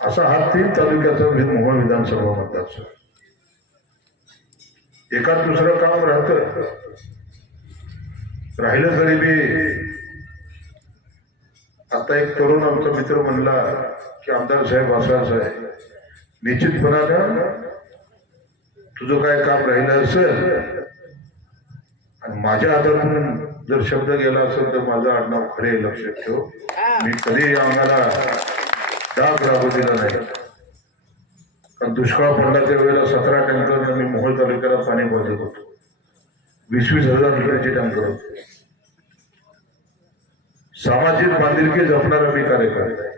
असा हा 3 तालुक्याचा मोहोळ विधानसभा मतदारसंघ. एकात दुसरं काम राहिलं तरी बी आता एक तरुण आमचा मित्र म्हणला की आमदार साहेब असं आहे, निश्चितपणानं तुझं काय काम राहिलं असेल आणि माझ्या हातातून जर शब्द गेला असेल तर माझं आडनाव खरे लक्षात ठेव. मी कधी आम्हाला डाग राबू दिला नाही. कारण दुष्काळ पडला त्यावेळेला 17 टँकर मी मोहोळ तालुक्याला पाणी पोहोचत होतो. 20,000 लिटरचे टँकर होते. सामाजिक बांधिलकी जपणारा मी कार्यकर्ता आहे.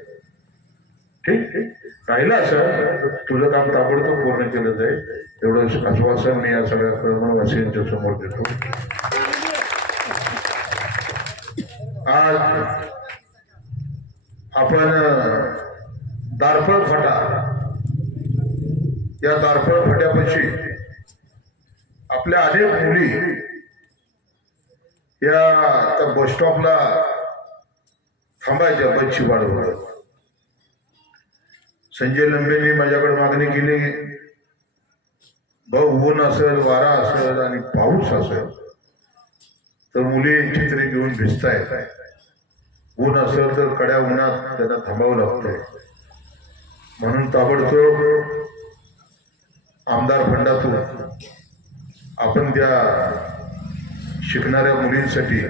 ठीक राहिला असं तुझं काम ताबडतोब पूर्ण केलं जाईल एवढं आश्वासन मी या सगळ्या कळमणवासियांच्या समोर देतो. आज आपण दारफळ फाटा या दारफळ फाट्यापाशी आपल्या अनेक मुली या बस स्टॉपला थांबायच्या बसची वाट बघत. संजय लंबेंनी माझ्याकडे मागणी केली, भाऊ ऊन असेल, वारा असेल आणि पाऊस असेल तर मुली चित्रे घेऊन भिजतायत. ऊन असेल तर कड्या उन्हात त्यांना थांबावं लागतंय. म्हणून ताबडतोब आमदार फंडातून आपण त्या शिकणाऱ्या मुलींसाठी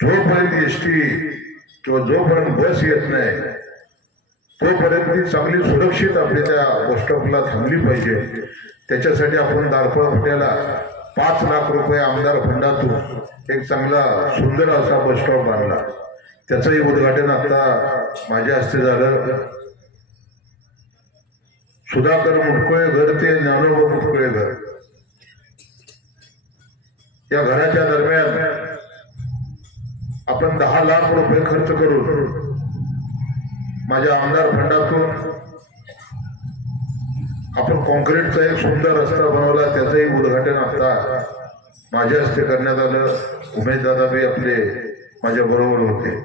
जोपर्यंत एसटी किंवा जोपर्यंत बस येत नाही तोपर्यंत ती चांगली सुरक्षित आपल्या त्या बस स्टॉपला थांबली पाहिजे. त्याच्यासाठी आपण दारफळ फाट्याला 5 लाख रुपये आमदार फंडातून एक चांगला सुंदर असा बस स्टॉप बांधला. त्याचंही उद्घाटन आता माझ्या हस्ते झालं. सुधाकर मुटकुळे घर ते ज्ञानोबा मुटकुळे घर या घराच्या दरम्यान आपण 10 लाख रुपये खर्च करून माझ्या आमदार फंडातून आपण कॉन्क्रीटचा एक सुंदर रस्ता बनवला. त्याचंही उद्घाटन आता माझ्या हस्ते करण्यात आलं. उमेश दादा बी आपले माझ्या बरोबर होते.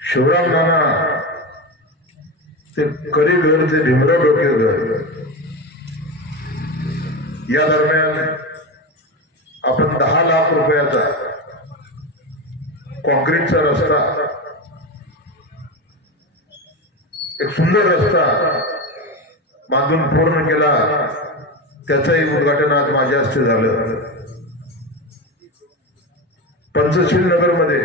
शिवराम नाना ते करी घर ते भीमराव डोके घर या दरम्यान आपण 10 लाख रुपयाचा कॉन्क्रीटचा रस्ता एक सुंदर रस्ता बांधून पूर्ण केला. त्याचंही उद्घाटन आज माझ्या हस्ते झालं. पंचशील नगर मध्ये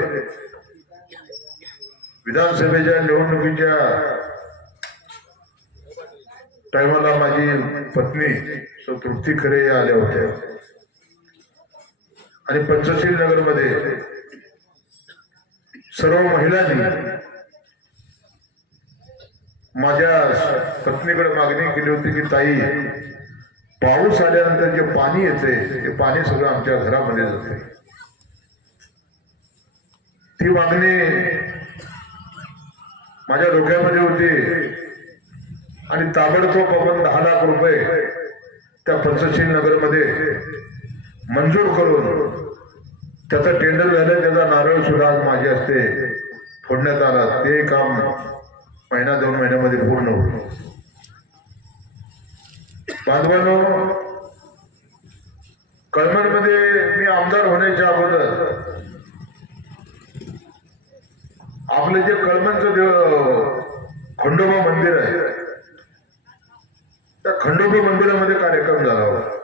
विधानसभेच्या निवडणुकीच्या टायमाला माझी पत्नी तृप्ती खरे आल्या होत्या आणि पंचशील नगर मध्ये सर्व महिलांनी माझ्या पत्नीकडे मागणी केली होती की ताई, पाऊस आल्यानंतर जे पाणी येते ते पाणी सगळं आमच्या घरामध्ये जाते. ती मागणी माझ्या डोक्यामध्ये होती आणि ताबडतोब आपण 10 लाख रुपये त्या पंचशील नगर मध्ये मंजूर करून त्याचं टेंडर झालं. त्याचा नारळ सुद्धा आज माझ्या हस्ते फोडण्यात आला. ते काम 1-2 महिन्यामध्ये पूर्ण होईल. बांधवांनो, कळमणमध्ये मी आमदार होण्याच्या अगोदर आपलं जे कळमणचं खंडोबा मंदिर आहे त्या खंडोबा मंदिरामध्ये कार्यक्रम झाला होता.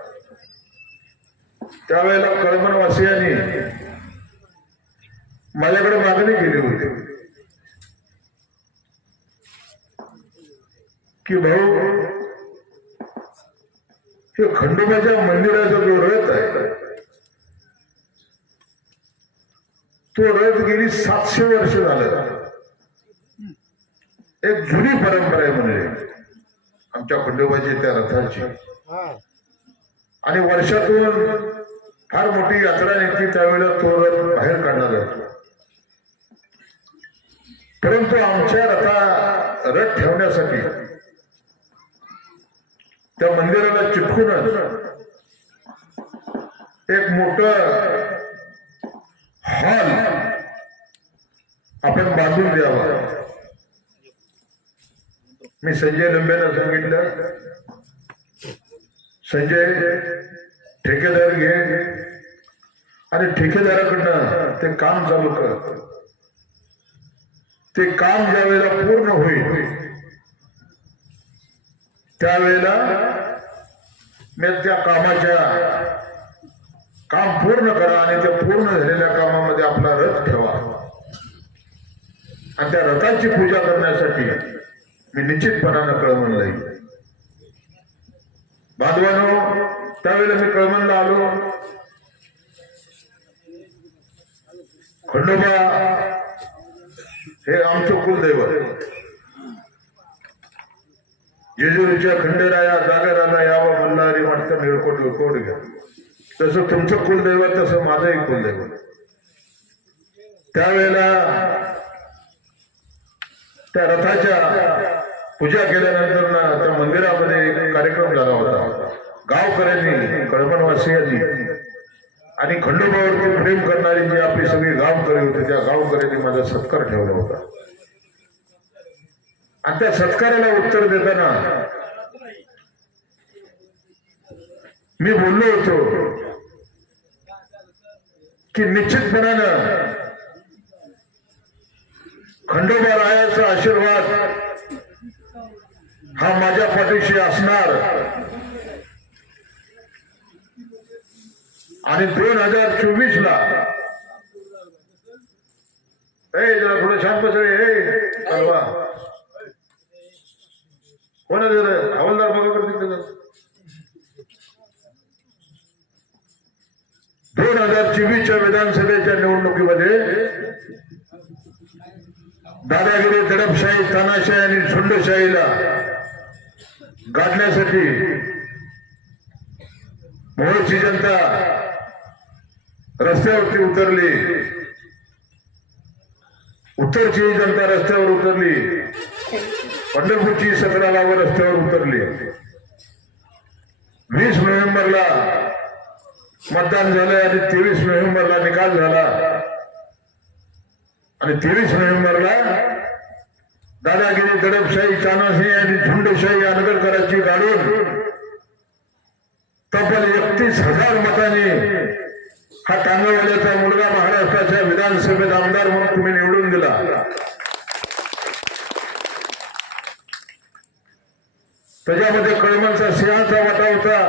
त्यावेळेला कळमणवासियांनी माझ्याकडे मागणी केली होती की भाऊ, हे खंडोबाच्या मंदिराचा जो रथ आहे तो रथ गेली 700 वर्ष झालं. एक जुनी परंपरा आहे म्हणजे आमच्या खंडोबाची त्या रथाची. आणि वर्षातून फार मोठी यात्रा येते त्यावेळेला तो रथ बाहेर काढला जातो. परंतु आमच्या रथ ठेवण्यासाठी त्या मंदिराला चिटकूनच एक मोठं हॉल आपण बांधून द्यावा. मी संजय लंबेला सांगितलं, संजय ठेकेदार घे आणि ठेकेदाराकडनं ते काम चालू कर. ते काम ज्या वेळेला पूर्ण होईल त्यावेळेला मी त्या कामाच्या काम पूर्ण करा आणि त्या पूर्ण झालेल्या कामामध्ये आपला रथ ठेवा आणि त्या रथाची पूजा करण्यासाठी मी निश्चितपणानं कळवणला येईल. बांधवांनो, त्यावेळेला मी कळवणला आलो. खंडोबा हे आमचं कुलदैवत. जेजुरीच्या खंडेराया जागराला यावं मल्हारी म्हणतं निळकोट विकोट घ्या. तसं तुमचं कुलदैवत तसं माझंही कुलदैवत. त्यावेळेला त्या रथाच्या पूजा केल्यानंतर ना त्या मंदिरामध्ये एक कार्यक्रम झाला होता. गावकऱ्यांनी, कळमणवासियांनी आणि खंडोबावरती प्रेम करणारी जी आपली सगळी गावकरी होती त्या गावकऱ्यांनी माझा सत्कार ठेवला होता. आणि त्या सत्काराला उत्तर देताना मी बोललो होतो की निश्चितपणानं खंडोबा रायाचा आशीर्वाद हा माझ्या पाठीशी असणार आणि 2024 ला जरा थोडं शांत बस रे. कोण हवालदार बघा करतील. 2024च्या विधानसभेच्या निवडणुकीमध्ये दादागिरी, दडपशाही, तानाशाही आणि झुंडशाहीला गाडण्यासाठी मोहोळची जनता रस्त्यावरती उतरली. उत्तरची जनता रस्त्यावर उतरली. पंढरपूरची 17 गावं रस्त्यावर उतरली. 20 नोव्हेंबरला मतदान झालं आणि 23 नोव्हेंबरला निकाल झाला आणि 23 नोव्हेंबरला दादागिरी, दडपशाही, तानाशाही आणि झुंडशाही आंदोलकरांची गाडून तब्बल 31,000 मतांनी हा टांगवाल्याचा मुलगा महाराष्ट्राच्या विधानसभेत आमदार म्हणून तुम्ही निवडून दिला. त्याच्यामध्ये कळमणचा सिंहाचा वाटा होता.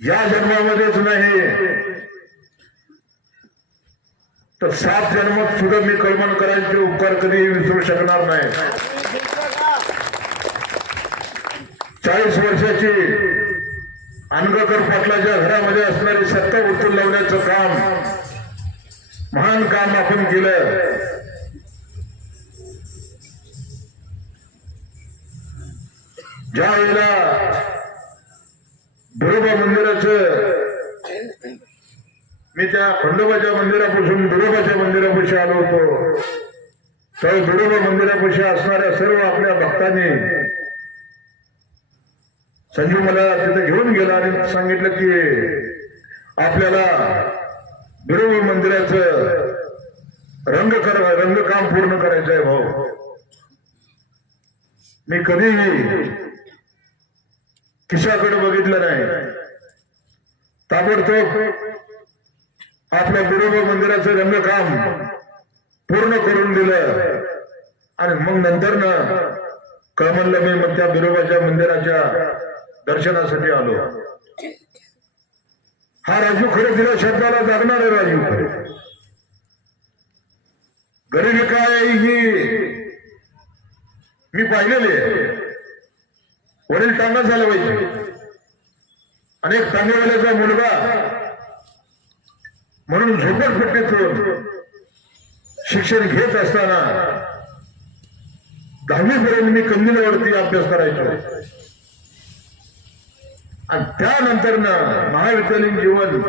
या जन्मामध्येच नाही तर 7 जन्मात सुद्धा मी कळमणकरांचे उपकार कधीही विसरू शकणार नाही. 40 वर्षाची अनगकर पाटलाच्या घरामध्ये असणारी सत्ता उचलून लावण्याचं काम, महान काम आपण केलं. ज्या वेळेला बिरोबा मंदिराचं मी त्या खंडोबाच्या मंदिरापासून बिरोबाच्या मंदिरापाशी आलो होतो, तर बिरोबा मंदिरापाशी असणाऱ्या सर्व आपल्या भक्तांनी संजू मला तिथे घेऊन गेला आणि सांगितलं की आपल्याला बिरोबा मंदिराचं रंगकाम पूर्ण करायचं आहे भाऊ. मी कधीही खिशाकडे बघितलं नाही. ताबडतोब आपल्या बिरोबा मंदिराचं रंगकाम पूर्ण करून दिलं आणि मग नंतर ना कळमणला मी मग त्या बिरोबाच्या मंदिराच्या दर्शनासाठी आलो. हा राजू खरे दिला शब्दाला जागणार आहे. राजू खरे गरिबी काय ही मी पाहिलेली आहे. वडील टांगा झाला पाहिजे. अनेक टांगेवाल्याचा मुलगा म्हणून झोपडपट्टीतून शिक्षण घेत असताना 10वी पर्यंत मी कंदिलावरती अभ्यास करायचो आणि त्यानंतर ना महाविद्यालयीन जीवन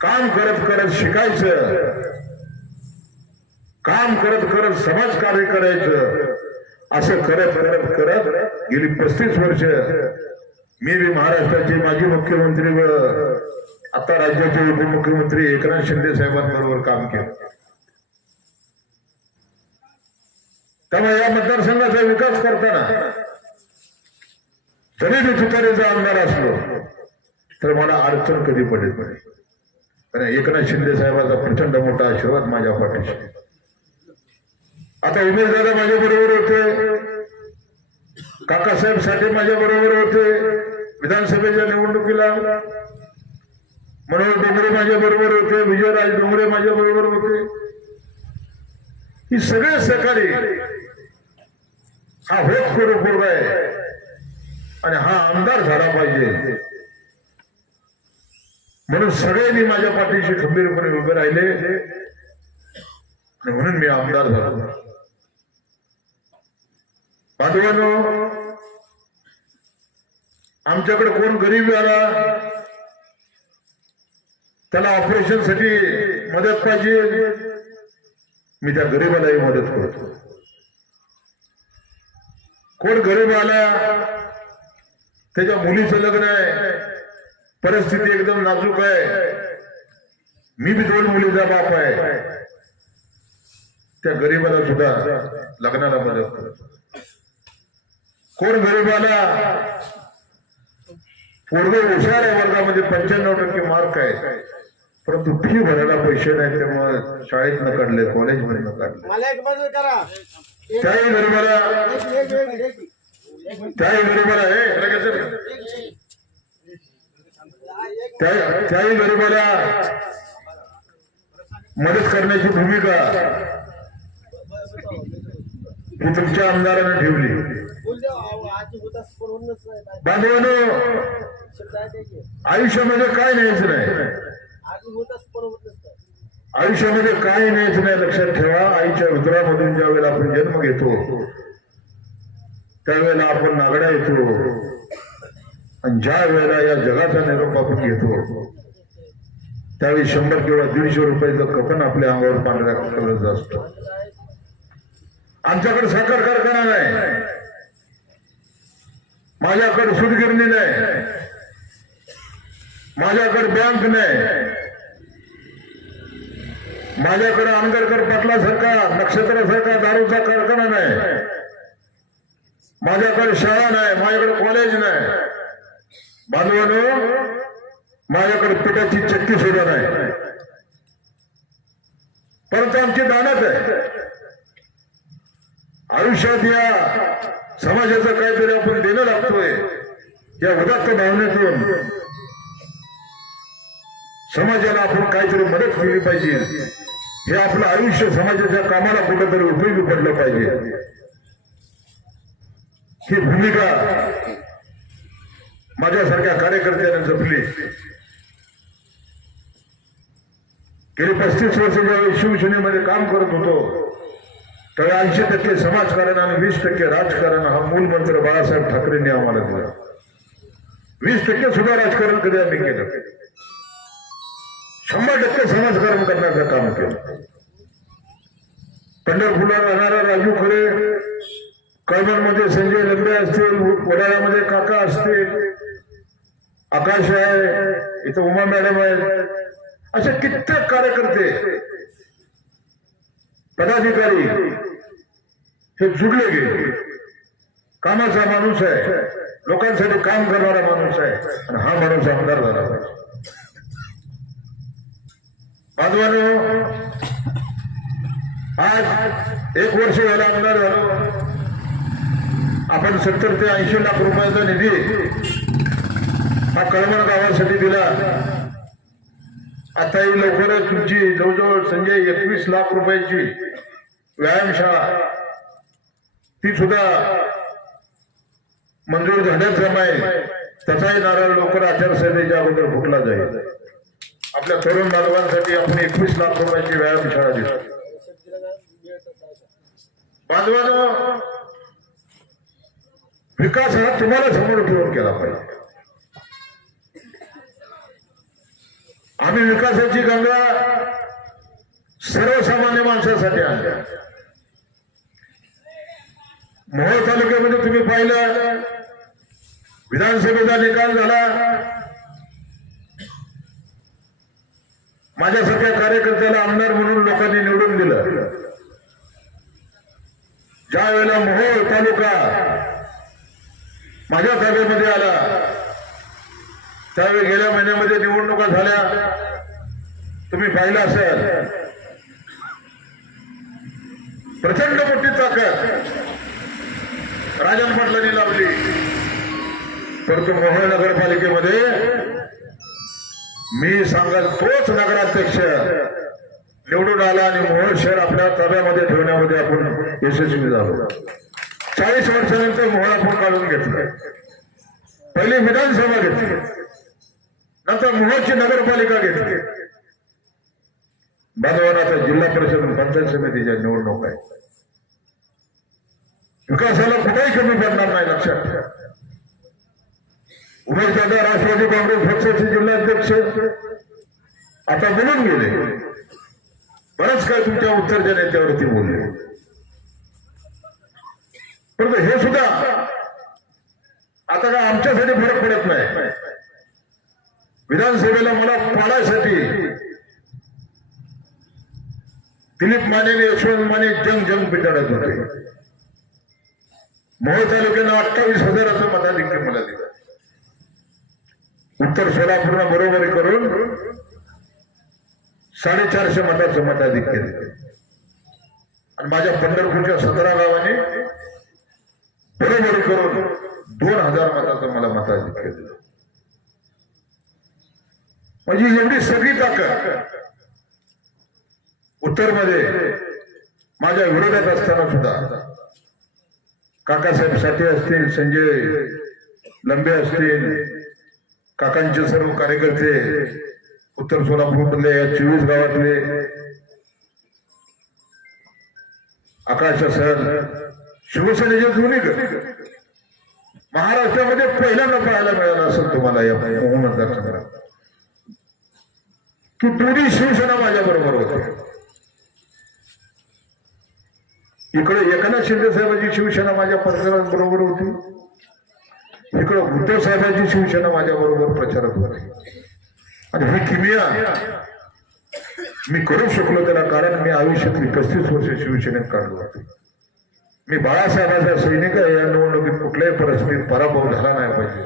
काम करत करत शिकायचं, काम करत करत समाजकार्य करायचं, असं करत करत करत गेली 35 वर्ष मी महाराष्ट्राचे माजी मुख्यमंत्री व आता राज्याचे उपमुख्यमंत्री एकनाथ शिंदे साहेबांबरोबर काम केलं. त्यामुळे या मतदारसंघाचा विकास करताना जरी मी तुतारीचा आमदार असलो तर मला अडचण कधी पडत नाही. कारण एकनाथ शिंदे साहेबांचा प्रचंड मोठा आशीर्वाद माझ्या पाठीशी. आता उमेश दादा माझ्या बरोबर होते, काकासाहेब साठे माझ्या बरोबर होते विधानसभेच्या निवडणुकीला, मनोहर डोंगरे माझ्या बरोबर होते, विजयराज डोंगरे माझ्या बरोबर होते. ही सगळे सहकारी हा होत पोरगा आहे आणि हा आमदार झाला पाहिजे म्हणून सगळ्यांनी माझ्या पाठीशी खंबीरपणे उभे राहिले आणि म्हणून मी आमदार झालो. बांधवांनो, आमच्याकडे कोण गरीब आला त्याला ऑपरेशन साठी मदत पाहिजे, मी त्या गरीबालाही मदत करतो. कोण गरीब आला त्याच्या मुलीचं लग्न आहे, परिस्थिती एकदम नाजूक आहे, मी बी 2 मुलीचा बाप आहे, त्या गरीबाला सुद्धा लग्नाला मदत करतो. कोण गरीबाला पोरगे हुशार आहे, वर्गामध्ये 95% मार्क आहे, परंतु फी भरायला पैसे नाही, त्यामुळे शाळेत न काढले, कॉलेजमध्ये न काढले, त्याही गरीबाला त्याही गरीबाला मदत करण्याची भूमिका ही तुमच्या आमदाराने ठेवली. बांधवांनो, आयुष्यामध्ये काय न्यायचं नाही, आयुष्यामध्ये काही न्यायचं नाही. लक्षात ठेवा, आईच्या उदरामधून ज्या वेळेला आपण जन्म घेतो त्यावेळेला आपण नागडा येतो आणि ज्या वेळेला या जगाचा निरोप आपण घेतो त्यावेळी 100 किंवा 150 रुपयाचं कपन आपल्या अंगावर पांढऱ्या कलरचं असतं. आमच्याकडे साखर कारखाना नाही, माझ्याकडे सूतगिरणी नाही, माझ्याकडे बँक नाही, माझ्याकडे आंबेडकर पाटलासारखा नक्षत्रासारखा दारूचा कारखाना नाही, माझ्याकडे शाळा नाही, माझ्याकडे कॉलेज नाही. बांधवांनो, माझ्याकडे पिठाची चक्की सुद्धा नाही, परंतु आमची दानत आहे. आयुष्यात या समाजाचं काहीतरी आपण देणं लागतोय, या उदात्त भावनेतून समाजाला आपण काहीतरी मदत केली पाहिजे. हे आपलं आयुष्य समाजाच्या कामाला कुठेतरी उपयोगी पडलं पाहिजे, ही भूमिका माझ्यासारख्या कार्यकर्त्यांना जपली. गेली 35 वर्ष ज्यावेळी शिवसेनेमध्ये काम करत होतो त्यावेळी 80% समाजकारण आणि 20% राजकारण हा मूल मंत्र बाळासाहेब ठाकरेंनी आम्हाला दिला. 20% सुद्धा राजकारण कधी आम्ही केलं, 100% समाजकारण करण्याचं काम केलं. पंढरपूरला राहणारा राजू खरे, कळमणमध्ये संजय लंबे असतील, वडाळ्यामध्ये काका असतील, आकाश आहे, इथं उमा मॅडम आहे, असे कित्येक कार्यकर्ते पदाधिकारी हे जुडले गेले. कामाचा माणूस आहे, लोकांसाठी काम करणारा माणूस आहे आणि हा माणूस आमदार झाला पाहिजे. बांधवांनो, आज 1 वर्ष झालं आमदार झालो. आपण 70 ते 80 लाख रुपयाचा निधी हा कळमण गावासाठी दिला. आताही लवकरच तुमची जवळजवळ संजय 21 लाख रुपयाची व्यायामशाळा ती सुद्धा मंजूर झाल्याचं आहे. त्याचाही नारळ लवकर आचारसंहितेच्या अगोदर फुटला जाईल. आपल्या तरुण बांधवांसाठी आपण 21 लाख रुपयाची व्यायामशाळा दिली. बांधवांनो, विकास हा तुम्हाला समोर ठेवून केला पाहिजे. आम्ही विकासाची गंगा सर्वसामान्य माणसासाठी आणली. मोहोळ तालुक्यामध्ये तुम्ही पाहिलं, विधानसभेचा निकाल झाला, माझ्यासारख्या कार्यकर्त्याला आमदार म्हणून लोकांनी निवडून दिलं. ज्या वेळेला मोहोळ तालुका माझ्या ताब्यामध्ये आला त्यावेळी गेल्या महिन्यामध्ये निवडणुका झाल्या. तुम्ही पाहिलं असेल, प्रचंड मोठी ताकद राजन पाटलांनी लावली. परंतु मोहोळ नगरपालिकेमध्ये मी सांगाल तोच नगराध्यक्ष निवडून आला आणि मोहोळ शहर आपल्या ताब्यामध्ये ठेवण्यामध्ये आपण यशस्वी झालो. 40 वर्षानंतर मोहोळ आपण काढून घेतलं. पहिली विधानसभा घेतली, नंतर मोहोळची नगरपालिका घेतली. बांधवांना आता जिल्हा परिषद पंचायत समितीच्या निवडणूक आहे. विकासाला कुठेही कमी पडणार नाही, लक्षात ठेवा. उमेश दादा राष्ट्रवादी काँग्रेस पक्षाचे जिल्हाध्यक्ष आता बोलून गेले. बरंच काय तुमच्या उत्तरच्या नेत्यावरती बोलले. परंतु हे सुद्धा आता काय आमच्यासाठी फरक पडत नाही. विधानसभेला मला पाडायसाठी दिलीप माने यशवंत माने जंग पिटाळत होते. मोहोळ तालुक्यानं 28,000 मताधिक्य मला दिलं. उत्तर सोलापूरला बरोबरी करून 450 मताचं मताधिक्य दिलं. आणि माझ्या पंढरपूरच्या 17 गावाने बरोबरी करून 2000 मताचं मला मताधिक्य दिलं. म्हणजे एवढी सगळी ताकद उत्तरमध्ये माझ्या विरोधात असताना सुद्धा काकासाहेब साठे असतील, संजय लंबे असतील, काकांचे सर्व कार्यकर्ते उत्तर सोलापूरमधले या 24 गावातले, आकाश असेल, शिवसेनेचे दोन्ही महाराष्ट्रामध्ये पहिल्यांदा पाहायला मिळालं असेल तुम्हाला या मतदारसंघात की दोन्ही शिवसेना माझ्या बरोबर होते. इकडे एकनाथ शिंदे साहेबांची शिवसेना माझ्या परिसरात बरोबर होती, इकडे उद्धव साहेबांची शिवसेना माझ्या बरोबर प्रचारात होती. आणि ही किमिया मी करू शकलो त्याला कारण मी आयुष्यातली 35 वर्ष शिवसेनेत काढलो होते. मी बाळासाहेबांचा सैनिक आहे. या निवडणुकीत कुठल्याही परिस्थितीत पराभव झाला नाही पाहिजे.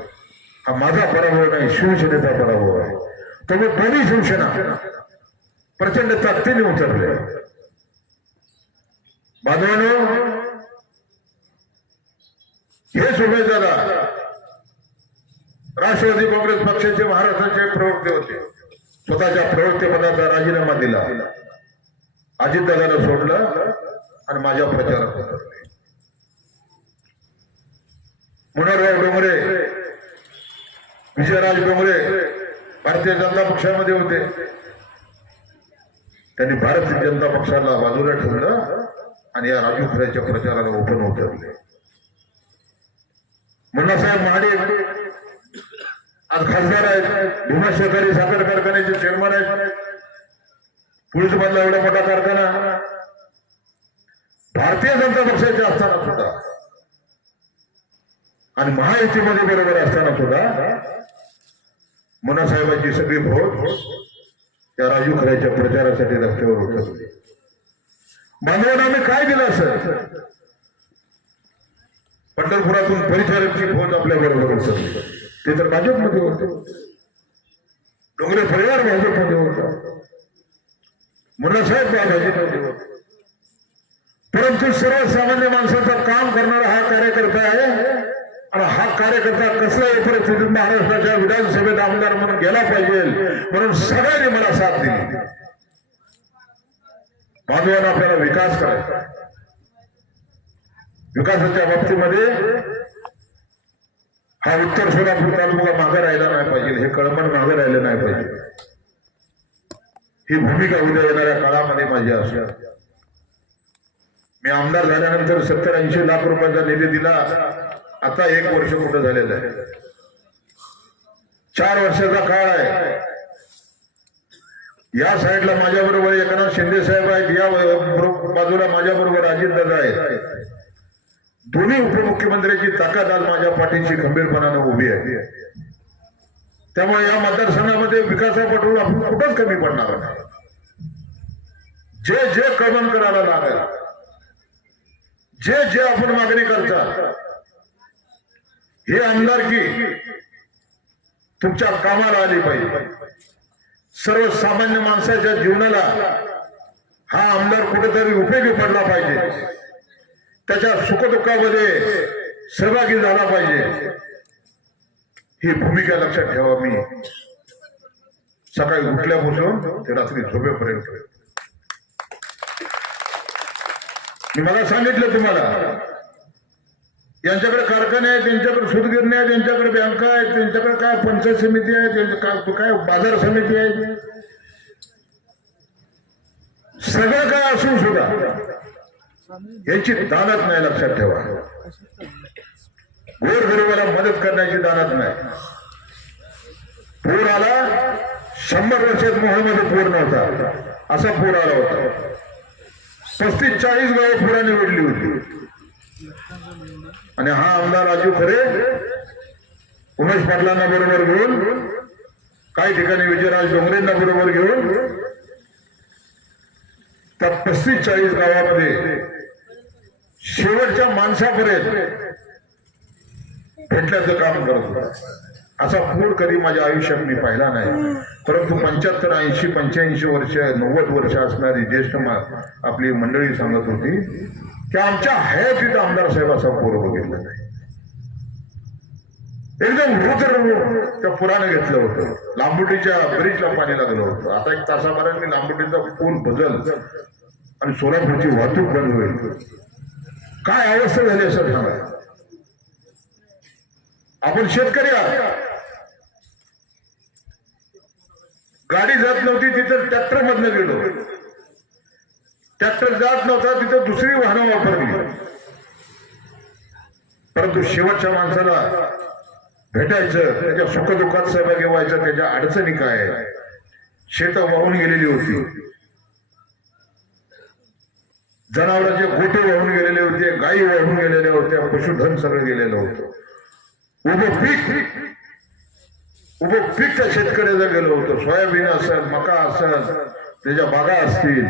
हा माझा पराभव नाही, शिवसेनेचा पराभव आहे. तुम्ही दोन्ही शिवसेना प्रचंड ताकदीने उतरले. बांधवांनो, हेच उमेदवार राष्ट्रवादी काँग्रेस पक्षाचे महाराष्ट्राचे प्रवक्ते होते. स्वतःच्या प्रवक्तेपदाचा राजीनामा दिला, अजितदादाला सोडलं आणि माझ्या प्रचारात उतरले. मनोहरराव डोंगरे, विजयराज डोंगरे भारतीय जनता पक्षामध्ये होते. त्यांनी भारतीय जनता पक्षाला बाजूला ठेवलं आणि या राजू खऱ्याच्या प्रचाराला ओपन उतरले. मुन्नासाहेब महाडिक आज खासदार आहेत, भीमा सहकारी साखर कारखान्याचे चेअरमन आहेत. पुलिसमधला एवढा मोठा कारखाना भारतीय जनता पक्षाचे असताना सुद्धा आणि महायुतीमध्ये बरोबर असताना सुद्धा मुन्नासाहेबांची सगळी भोट या राजू खऱ्याच्या प्रचारासाठी रस्त्यावर उतरली. बांधवांना आम्ही काय दिलं सर? पंढरपुरातून परिचारकची फौज आपल्या बरोबर उतरली. ते तर भाजपमध्ये होते. डोंगरे परिवार भाजपमध्ये होता, मुन्नासाहेब भाजपमध्ये होते. परंतु सर्वसामान्य माणसाचं काम करणारा हा कार्यकर्ता आहे. आणि हा कार्यकर्ता कसल्याही परिस्थितीत महाराष्ट्राच्या विधानसभेत आमदार म्हणून गेला पाहिजे म्हणून सगळ्यांनी मला साथ दिली. बांधवांना आपल्याला विकास करायचा. विकासाच्या बाबतीमध्ये हा उत्तर सोलापूर तालुका मागे राहिला नाही पाहिजे, हे कळमण मागे राहिलं नाही पाहिजे. ही भूमिका उद्या येणाऱ्या काळामध्ये माझी असेल. मी आमदार झाल्यानंतर 70-80 लाख रुपयाचा निधी दिला. आता 1 वर्ष कुठं झालेलं आहे. 4 वर्षाचा काळ आहे. या साईडला माझ्या बरोबर एकनाथ शिंदे साहेब आहेत, या बाजूला माझ्या बरोबर अजितदादा आहेत. दोन्ही उपमुख्यमंत्र्यांची ताकद आज माझ्या पाठीशी खंबीरपणाने उभी आहे. त्यामुळे या मतदारसंघामध्ये विकासापटून आपण कुठंच कमी पडणार नाही. जे जे कळवण करायला लागेल, जे जे आपण मागणी करता, हे आमदारकी तुमच्या कामाला आली पाहिजे. सर्वसामान्य माणसाच्या जीवनाला हा आमदार कुठेतरी उपयोगी पडला पाहिजे, त्याच्या सुखदुःखामध्ये सहभागी झाला पाहिजे. ही भूमिका लक्षात ठेवा. मी सकाळी उठल्यापासून ते रात्री झोपेपर्यंत मी मला सांगितलं तुम्हाला, यांच्याकडे कारखाने आहेत, त्यांच्याकडे सूतगिरणी आहेत, त्यांच्याकडे बँका आहेत, त्यांच्याकडे काय पंचायत समिती आहे, त्यांच्या काय बाजार समिती आहे, सगळं काय असून सुद्धा यांची दानत नाही. लक्षात ठेवा, गोरगरिबाला मदत करण्याची दानत नाही. पूर आला, 100 वर्षात मोहमध्ये पूर नव्हता असा पूर आला होता. 35-40 गावं पुराने वेढली होती. आणि हा आमदार राजू खरे उमेश पाटलांना बरोबर घेऊन, काही ठिकाणी विजयराज डोंगरेंना बरोबर घेऊन त्या 35-40 गावामध्ये शेवटच्या माणसापर्यंत भेटल्याचं काम करत होता. असा पूर कधी माझ्या आयुष्यात मी पाहिला नाही. परंतु 75, 80, 85 वर्ष, 90 वर्ष असणारी ज्येष्ठ आपली मंडळी सांगत होती की आमच्या हयातीत आमदार साहेब असा पूर बघितला नाही. एकदम रुद्र त्या पुराने घेतलं होतं. लांबुटीच्या ब्रिजला पाणी लागलं होतं. आता 1 तासाभराने लांबुटीचा पूल बदल आणि सोलापूरची वाहतूक बंद होईल. काय अवस्था झाली असं सांगा. आपण शेतकरी आहात, गाडी जात नव्हती तिथं ट्रॅक्टर मधनं गेलो, ट्रॅक्टर जात नव्हता तिथं दुसरी वाहनं वापरली. परंतु शेवटच्या माणसाला भेटायचं, त्याच्या सुखदुःखात सहभागी व्हायचं, त्याच्या अडचणी काय, शेतं वाहून गेलेली होती, जनावरांचे गोटे वाहून गेलेले होते, गायी वाहून गेलेल्या होत्या, पशुधन सगळं गेलेलं होतं. उभं पीक त्या शेतकऱ्याचं गेलं होतं. सोयाबीन असेल, मका असेल, त्याच्या बागा असतील,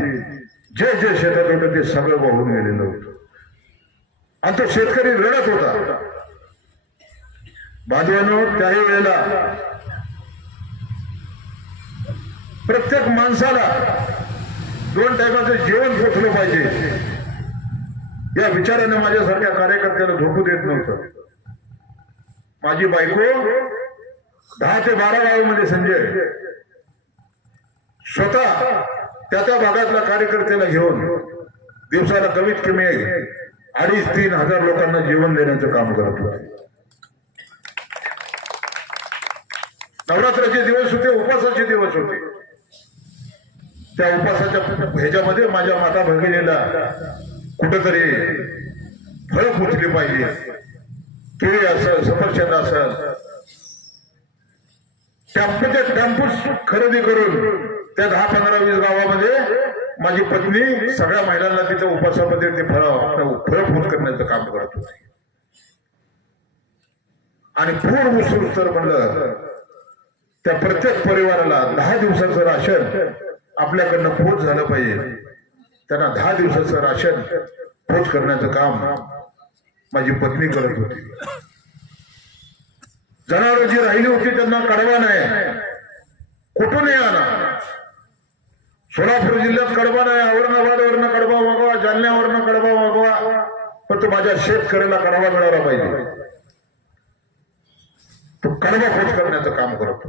जे जे शेतात होतं ते सगळं वाहून गेलेलं होतं. आणि तो शेतकरी रडत होता. बांधवांनो, त्याही वेळेला प्रत्येक माणसाला 2 टायमाचं जेवण पोचलं पाहिजे या विचाराने माझ्यासारख्या कार्यकर्त्याला झोपू देत नव्हतं. माझी बायको 10 ते 12 गावामध्ये संजय स्वतः त्या भागातल्या कार्यकर्त्याला घेऊन दिवसाला कमीत कमी 2,500-3,000 हजार लोकांना जेवण देण्याचं काम करत होते. नवरात्राचे दिवस होते, उपासाचे दिवस होते. त्या उपासाच्या ह्याच्यामध्ये माझ्या माता भगिनीला कुठंतरी फळ पोचली पाहिजे. केळी असेल, सफरचंद असेल, टेम्पो खरेदी करून त्या 10-15-20 गावामध्ये माझी पत्नी सगळ्या महिलांना तिच्या उपासामध्ये ते फळफूट करण्याचं काम करत होते. आणि पूर्ण उसळूस्तर म्हणलं त्या प्रत्येक परिवाराला 10 दिवसाचं राशन आपल्याकडनं पोच झालं पाहिजे. त्यांना 10 दिवसाचं राशन पोच करण्याचं काम माझी पत्नी करत होती. जनावर जी राहिली होती त्यांना कडवा नाही, कुठूनही आणा. सोलापूर जिल्ह्यात कडवा नाही, औरंगाबादवरनं कडवा मागवा, जालन्यावरनं कडवा मागवा, पण तो माझ्या शेतकऱ्याला कडवा मिळाला पाहिजे. तो कडवा पोच करण्याचं काम करतो.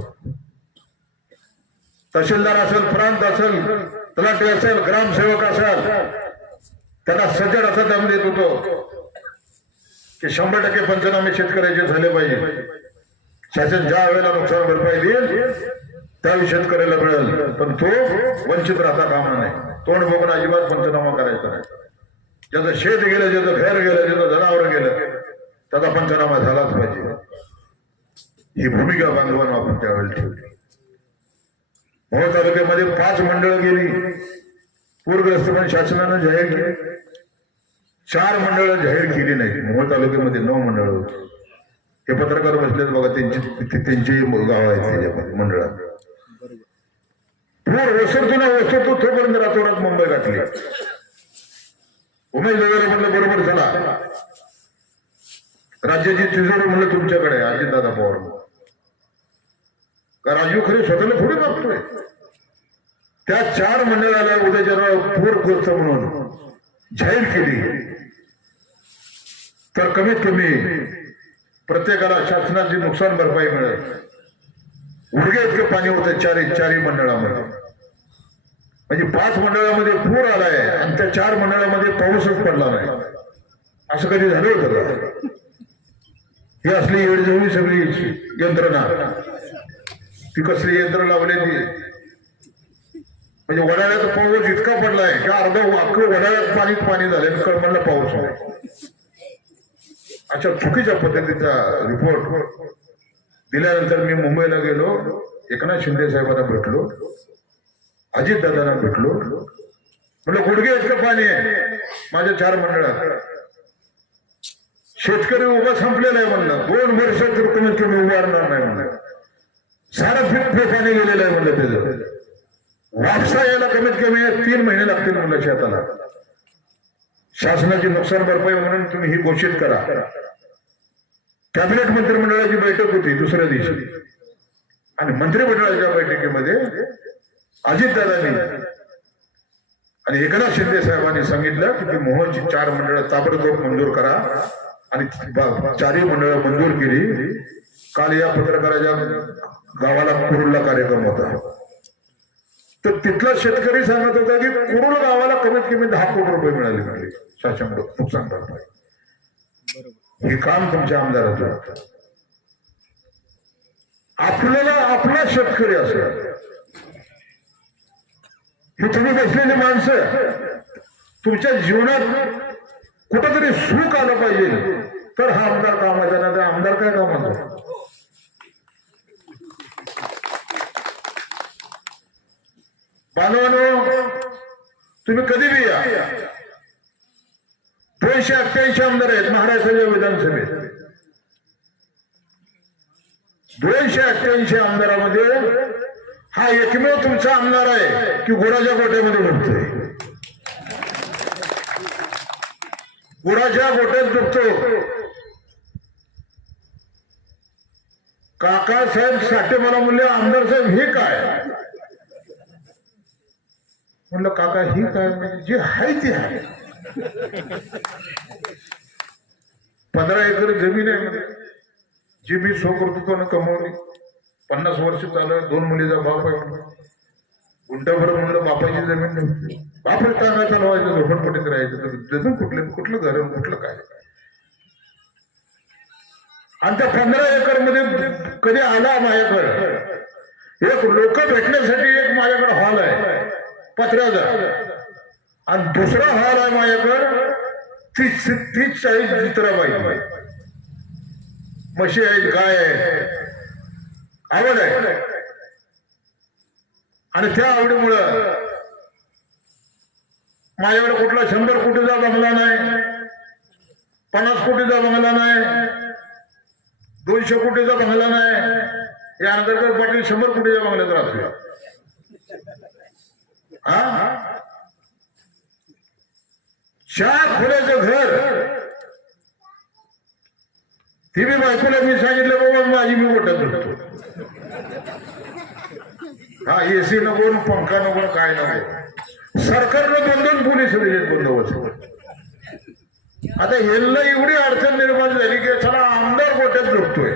तहसीलदार असेल, प्रांत असेल, तलाठी असेल, ग्रामसेवक असेल, त्यांना सज्जड असा दम देत होतो की 100% पंचनामे शेतकऱ्याचे झाले पाहिजे. शासन ज्या वेळेला नुकसान भरपाई देईल त्यावेळी शेतकऱ्याला मिळेल, पण तो वंचित राहता कामा नाही. तोंड बघून अजिबात पंचनामा करायचा नाही. ज्याचं शेत गेलं, ज्याचं घर गेलं, ज्याचं जनावर गेलं, त्याचा पंचनामा झालाच पाहिजे. ही भूमिका बांधवांना आपण त्यावेळेला ठेवली. मोहोळ तालुक्यामध्ये 5 मंडळं गेली, पूरग्रस्त म्हणून शासनानं जाहीर केली. 4 मंडळं जाहीर केली नाही. मोहोळ तालुक्यामध्ये 9 मंडळं होती. हे पत्रकार बसलेत बघा, त्यांची गाव आहेत त्याच्यामध्ये मंडळात. पूर ओसरतो तोपर्यंत रातोरात मुंबई गाठली. उमेश वगैरे म्हणलं बरोबर झाला, राज्याची तिजोरी म्हणलं तुमच्याकडे अजितदादा पवार. का राजीव खरे स्वतःला थोडी मागतोय? त्या 4 मंडळाला उद्याच्या पूरग्रस्त म्हणून जाहीर केली तर कमीत कमी प्रत्येकाला शासनाची नुकसान भरपाई मिळेल. गुडघे इतके पाणी होतं चारही मंडळामध्ये. म्हणजे 5 मंडळामध्ये पूर आलाय आणि त्या 4 मंडळामध्ये पाऊसच पडला नाही. असं कधी झालं होतं का? ही असली येडजवळी सगळी यंत्रणा, ती कसली यंत्र लावलेली. म्हणजे वडाळ्यात पाऊस इतका पडलाय की अर्धा अख्खं वडाळ्यात पाणी झालं, कळमणला पाऊस आहे. अशा चुकीच्या पद्धतीचा रिपोर्ट दिल्यानंतर मी मुंबईला गेलो, एकनाथ शिंदे साहेबांना भेटलो, अजितदादांना भेटलो. म्हटलं गुडघे इतकं पाणी आहे माझ्या 4 मंडळात, शेतकरी उभा संपलेला आहे म्हणलं, 2 वर्ष तर कमीत कमी उभारणार नाही म्हणलं. 6 फूट पाणी गेलेलं आहे म्हणलं. त्याचं वापसा यायला कमीत कमी 3 महिने लागतील म्हणलं शेताला. शासनाची नुकसान भरपाई म्हणून तुम्ही ही घोषित करा. कॅबिनेट मंत्रिमंडळाची बैठक होती दुसऱ्या दिवशी आणि मंत्रिमंडळाच्या बैठकीमध्ये अजितदादांनी आणि एकनाथ शिंदे साहेबांनी सांगितलं की ती मोहनची 4 मंडळ ताबडतोब मंजूर करा आणि 4ही मंडळ मंजूर केली. काल या पत्रकाराच्या गावाला कुरुलला कार्यक्रम होता, तर तिथला शेतकरी सांगत होता की कुरुल गावाला कमीत कमी 10 कोटी रुपये मिळाले म्हणजे शासन नुकसान भरपाई. हे काम तुमच्या आमदाराचं. आपल्याला आपला शेतकरी असेल, हे तुम्ही बसलेली माणसं, तुमच्या जीवनात कुठंतरी सुख आलं पाहिजे तर हा आमदार कामाचा. ना तर आमदार काय कामाचा? बांधवांनो, तुम्ही कधी बी या. 288 आमदार आहेत महाराष्ट्राच्या विधानसभेत. 288 आमदारामध्ये हा एकमेव तुमचा आमदार आहे की गुराच्या गोट्यामध्ये डुबतोय. गुराच्या गोट्यात डुबतो. काकासाहेब साठे मला म्हणले, आमदार साहेब हे काय? म्हणलं काका ही काय? म्हणजे जे आहे ते आहे. 15 एकर जमीन आहे, जी मी स्वकर्तृत्वानं कमवली. 50 वर्ष चालू, 2 मुलीचा बाप आहे. गुंटाभर म्हणलं बापाची जमीन नव्हती. बापच टांगा चालवायचं, झोपडपट्टीत राहायचं. जमीन कुठलं घर कुठलं काय? आणि त्या 15 एकर मध्ये कधी आला माझ्याकडे एक लोक भेटण्यासाठी एक माझ्याकडे हॉल आहे पत्र्याचा, आणि दुसरा हॉल आहे माझ्याकडे 30-40 चित्राबाई. म्हशी आहेत, गाय आहे, आवड आहे. आणि त्या आवडीमुळं माझ्याकडे कुठला 100 कोटीचा बंगला नाही, 50 कोटीचा बंगला नाही, 200 कोटीचा बंगला नाही. या अंतर्गत पाटील 100 कोटीच्या बंगल्यात राहतोय. हा 4 खोल्याचं घर. ती मी बायकोला मी सांगितलं बाबा माझी मी गोट्यात झोपतो. हा एसी नको, पंखा नको, काय नको. सरकारनं 2-2 पोलीस दिलेत बंदोबस्त. आता यांना एवढी अडचण निर्माण झाली की चला आमदार गोट्यात झोपतोय,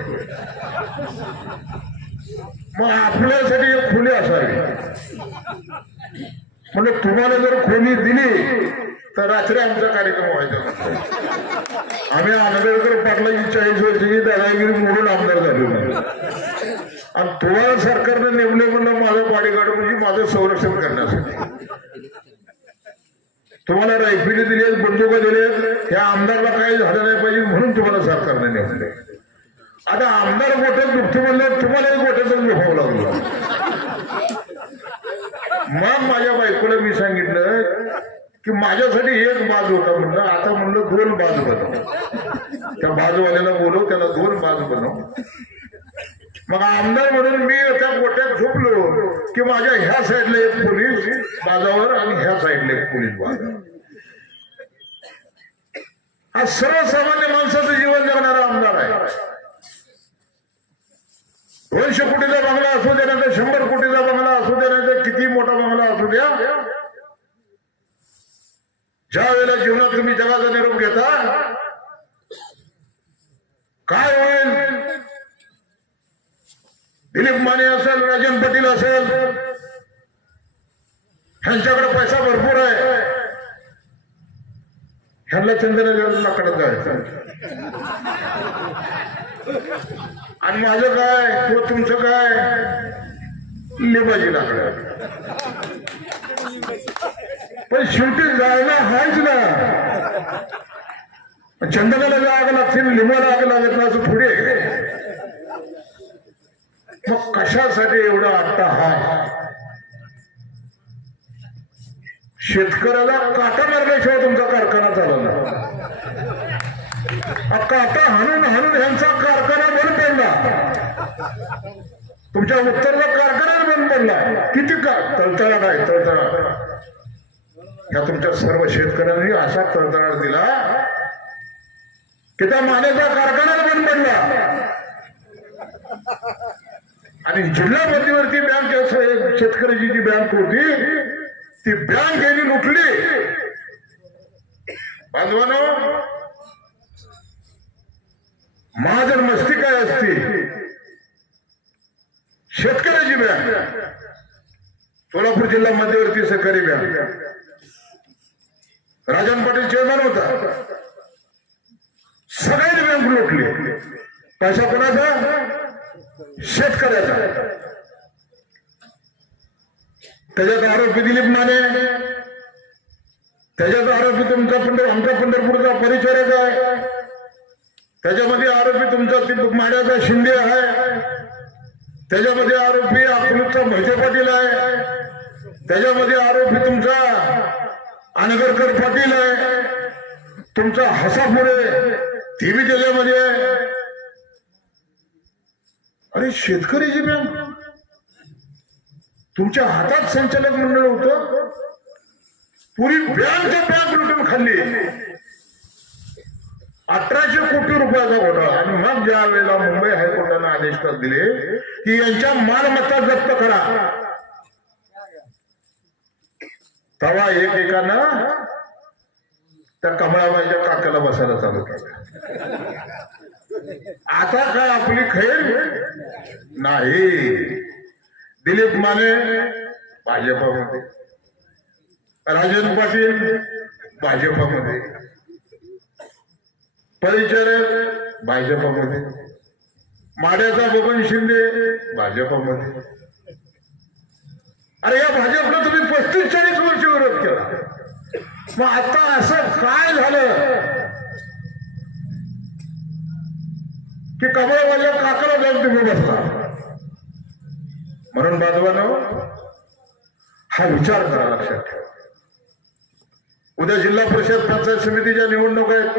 मग आपल्यासाठी एक खोली असावी. म्हणजे तुम्हाला जर खोली दिली तर रात्री आमचा कार्यक्रम व्हायचा. आम्ही आंबेडकर पाटलाची 40 वर्षाची दादागिरी मोडून आमदार झालो नाही. आणि तुम्हाला सरकारने नेमले म्हणलं माझं बॉडीगार्ड म्हणजे माझं संरक्षण करण्यासाठी. तुम्हाला रायफिली दिली, बंदुका दिले, ह्या आमदारला काही झालं नाही पाहिजे म्हणून तुम्हाला सरकारने नेमले. आता आमदार गोट्यात दुखतो म्हणलं, तुम्हालाही गोट्यातच झोपावं लागलं. मग माझ्या बायकोला मी सांगितलं की माझ्यासाठी एक बाजू होता म्हणलं, आता म्हणलं 2 बाजू बनव. त्या बाजूवाल्याला बोलव, त्याला 2 बाजू बनव. मग आमदार म्हणून मी त्या गोट्यात झोपलो की माझ्या ह्या साईडला एक पोलीस बाजावर आणि ह्या साईडला एक पोलीस बाजावर. हा सर्वसामान्य माणसाचं जीवन जगणारा आमदार आहे. 200 कोटीचा बंगला असू दे नाही तर 100 कोटीचा बंगला असू दे नाही तर किती मोठा बंगला असू द्या, ज्या वेळेला जीवनात तुम्ही जगाचा निरोप घेता काय होईल. दिलीप माने असेल, राजन पाटील असेल, ह्यांच्याकडे पैसा भरपूर आहे, ह्यांना चंद्रनगर लाकडं जायचं आणि माझं काय किंवा तुमचं काय लिंबाची लाकडं. पण शेवटी जायला हायच ना, चंदनाला जाग लागतील, लिंबाला आग लागत ना असं पुढे. मग कशासाठी एवढा अट्टाहास. शेतकऱ्याला काटा मारल्याशिवाय तुमचा कारखाना चालवला. काटा हाणून हाणून ह्यांचा कारखाना बंद पडला. तुमच्या उत्तरला कारखाना बंद पडला. किती का तळतळाट आहे, तळतळाट. या तुमच्या सर्व शेतकऱ्यांनी असा तळतळाट दिला की त्या मानेचा कारखाना बंद पडला आणि जिल्हा मध्यवर्ती बँक शेतकऱ्याची जी बँक होती ती बँक यांनी लुटली. बांधवानो, महाजन मस्ती काय असते. शेतकऱ्याची बँक, सोलापूर जिल्हा मध्यवर्ती सहकारी बँक, राजन पाटील चेअरमॅन होता. सगळ्यांनी बँक लुटली. पैसा कोणाचा? शेतकऱ्याचा. त्याच्यात आरोपी दिलीप माने, त्याच्यात आरोपी तुमचा आमचा पंढरपूरचा परिचारक आहे, त्याच्यामध्ये आरोपी तुमचा माड्याचा शिंदे आहे, त्याच्यामध्ये आरोपी अकलूजचा मोहिते पाटील आहे, त्याच्यामध्ये आरोपी तुमचा अनगरकर पाटील आहे, तुमचा हसापुरे ती बी त्याच्यामध्ये आहे. अरे शेतकऱ्याची बँक, तुमच्या हातात संचालक मंडळ होतं, पुरी बँकच्या बँक लुटून खाल्ली. 1800 कोटी रुपयाचा घोटाळा. आणि मग ज्या वेळेला मुंबई हायकोर्टाने आदेश दिले की यांच्या मालमत्ता जप्त करा, तेव्हा एकेकानं त्या कमळाबाईच्या काकाला बसायला चालू केलं. आता काय आपली खैर नाही. दिलीप माने भाजपामध्ये, राजन पाटील भाजपामध्ये, परिचारक भाजपामध्ये, माड्याचा बबन शिंदे भाजपामध्ये. अरे या भाजपला तुम्ही 35-40 वर्ष विरोध केला. मग आता असं काय झालं की कमळवाल्या काकाला जाऊन तुम्ही बसला. म्हणून बांधवांनो, हा विचार करा, लक्षात ठेवा. उद्या जिल्हा परिषद पंचायत समितीच्या निवडणूक आहेत.